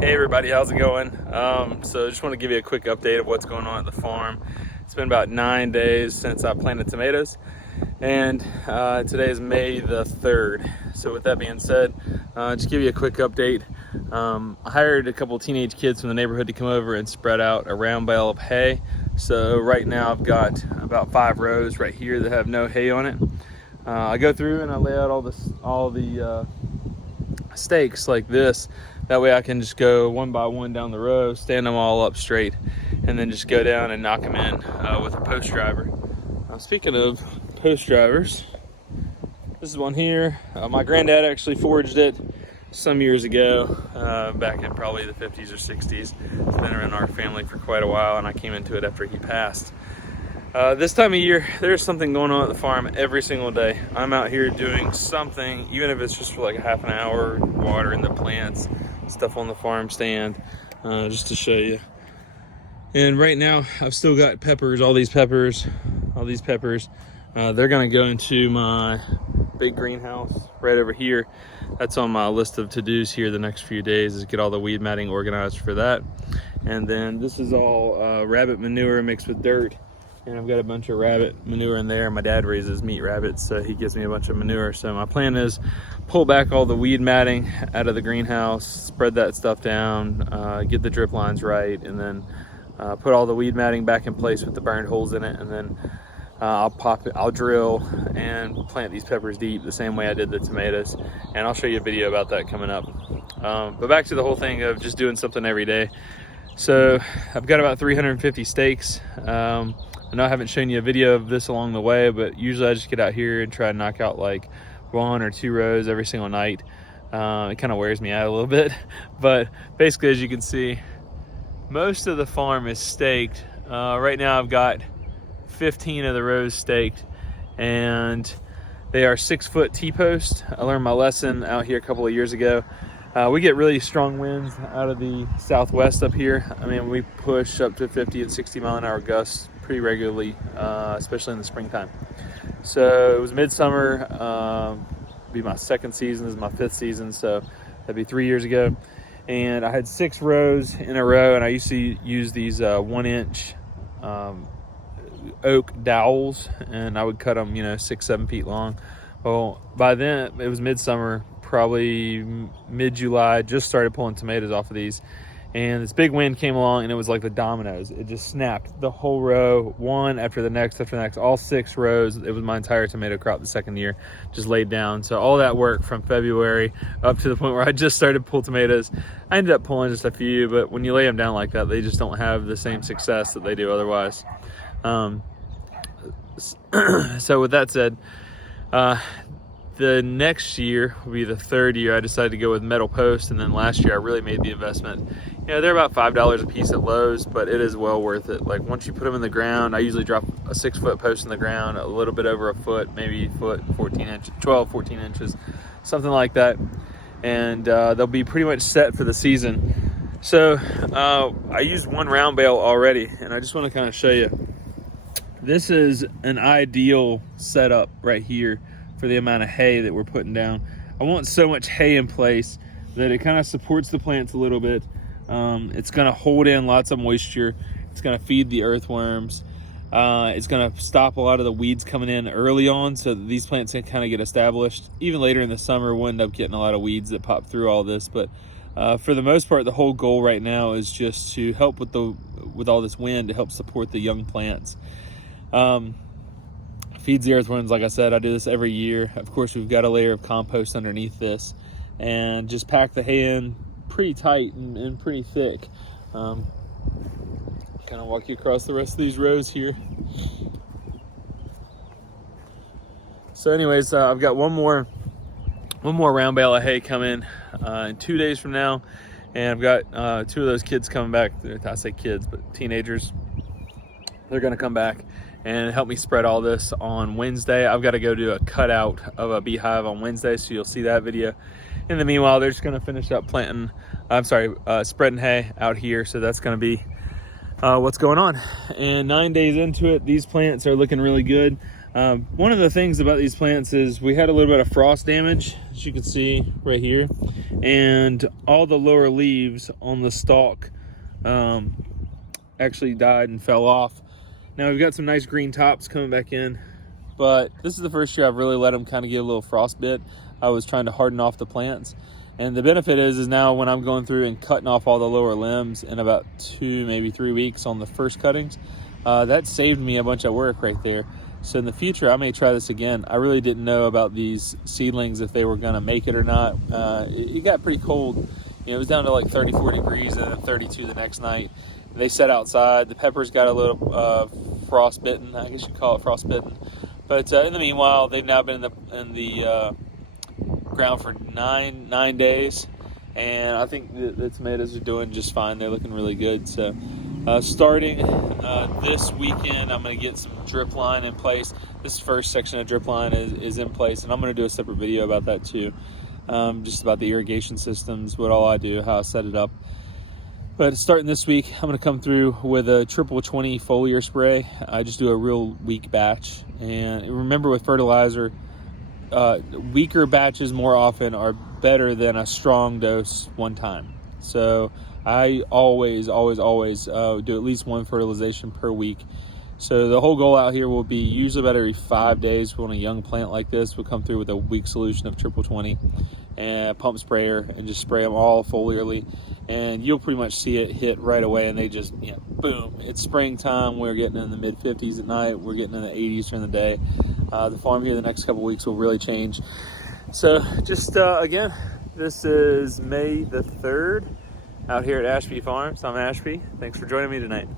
Hey everybody, how's it going? So just want to give you a quick update of what's going on at the farm. It's been about 9 days since I planted tomatoes, and today is May the 3rd. So with that being said, just give you a quick update. I hired a couple teenage kids from the neighborhood to come over and spread out a round bale of hay. So right now I've got about 5 rows right here that have no hay on it. I go through and I lay out all the stakes like this. That way I can just go one by one down the row, stand them all up straight, and then just go down and knock them in with a post driver. Speaking of post drivers, this is one here. My granddad actually forged it some years ago, back in probably the 50s or 60s. It's been around our family for quite a while, and I came into it after he passed. This time of year, there's something going on at the farm every single day. I'm out here doing something, even if it's just for like a half an hour, watering the plants, stuff on the farm stand, just to show you. And right now, I've still got peppers, all these peppers. They're gonna go into my big greenhouse right over here. That's on my list of to-dos here the next few days, is get all the weed matting organized for that. And then this is all rabbit manure mixed with dirt. And I've got a bunch of rabbit manure in there. My dad raises meat rabbits, so he gives me a bunch of manure. So my plan is pull back all the weed matting out of the greenhouse, spread that stuff down, get the drip lines right, and then put all the weed matting back in place with the burned holes in it. And then I'll drill and plant these peppers deep the same way I did the tomatoes. And I'll show you a video about that coming up. But back to the whole thing of just doing something every day. So I've got about 350 stakes. I know I haven't shown you a video of this along the way, but usually I just get out here and try to knock out like 1 or 2 rows every single night. It kind of wears me out a little bit, but basically, as you can see, most of the farm is staked. Right now I've got 15 of the rows staked, and they are 6-foot T-posts. I learned my lesson out here a couple of years ago. We get really strong winds out of the southwest up here. I mean, we push up to 50 and 60 mile an hour gusts pretty regularly, especially in the springtime. So it was midsummer, be my 2nd season, this is my 5th season, so that'd be 3 years ago. And I had 6 rows in a row, and I used to use these 1-inch oak dowels, and I would cut them, 6-7 feet long. Well, by then it was midsummer, probably mid-July, just started pulling tomatoes off of these, and this big wind came along, and it was like the dominoes. It just snapped the whole row, one after the next, all 6 rows. It was my entire tomato crop the 2nd year, just laid down. So all that work from February up to the point where I just started to pull tomatoes, I ended up pulling just a few, but when you lay them down like that, they just don't have the same success that they do otherwise. So with that said, the next year will be the 3rd year I decided to go with metal posts, and then last year I really made the investment. They're about $5 a piece at Lowe's, but it is well worth it. Like, once you put them in the ground, I usually drop a 6-foot post in the ground, a little bit over a foot, maybe a foot, 14 inches, something like that. And they'll be pretty much set for the season. So I used 1 round bale already, and I just want to kind of show you. This is an ideal setup right here for the amount of hay that we're putting down. I want so much hay in place that it kind of supports the plants a little bit. It's going to hold in lots of moisture. It's going to feed the earthworms. It's going to stop a lot of the weeds coming in early on, so that these plants can kind of get established. Even later in the summer, we'll end up getting a lot of weeds that pop through all this, but for the most part, the whole goal right now is just to help with all this wind, to help support the young plants. Feeds the earthworms, like I said. I do this every year. Of course, we've got a layer of compost underneath this, and just pack the hay in pretty tight and pretty thick. Kind of walk you across the rest of these rows here. So anyways, I've got one more round bale of hay coming in 2 days from now, and I've got 2 of those kids coming back. I say kids, but teenagers. They're gonna come back and help me spread all this on Wednesday. I've got to go do a cutout of a beehive on Wednesday, so you'll see that video. In the meanwhile, they're just going to finish up spreading hay out here. So that's going to be what's going on. And 9 days into it, these plants are looking really good. One of the things about these plants is we had a little bit of frost damage, as you can see right here, and all the lower leaves on the stalk actually died and fell off. Now we've got some nice green tops coming back in, but this is the first year I've really let them kind of get a little frost bit. I was trying to harden off the plants, and the benefit is now when I'm going through and cutting off all the lower limbs in about 2, maybe 3 weeks on the first cuttings, that saved me a bunch of work right there. So in the future, I may try this again. I really didn't know about these seedlings, if they were gonna make it or not. It got pretty cold. You know, it was down to like 34 degrees and then 32 the next night. They sat outside. The peppers got a little frostbitten. I guess you call it frostbitten. But in the meanwhile, they've now been in the ground for nine days, and I think the tomatoes are doing just fine. They're looking really good. So starting this weekend, I'm going to get some drip line in place. This first section of drip line is in place, and I'm going to do a separate video about that too, just about the irrigation systems, what all I do, how I set it up. But starting this week, I'm going to come through with a triple 20 foliar spray. I just do a real weak batch. And remember, with fertilizer, weaker batches more often are better than a strong dose one time. So I always do at least one fertilization per week. So the whole goal out here will be usually about every 5 days on a young plant like this. We'll come through with a weak solution of triple 20 and a pump sprayer and just spray them all foliarly. And you'll pretty much see it hit right away, and they just, you know, boom. It's springtime. We're getting in the mid 50s at night. We're getting in the 80s during the day. The farm here the next couple weeks will really change. So just again, this is May the 3rd out here at Ashby Farms. I'm Ashby. Thanks for joining me tonight.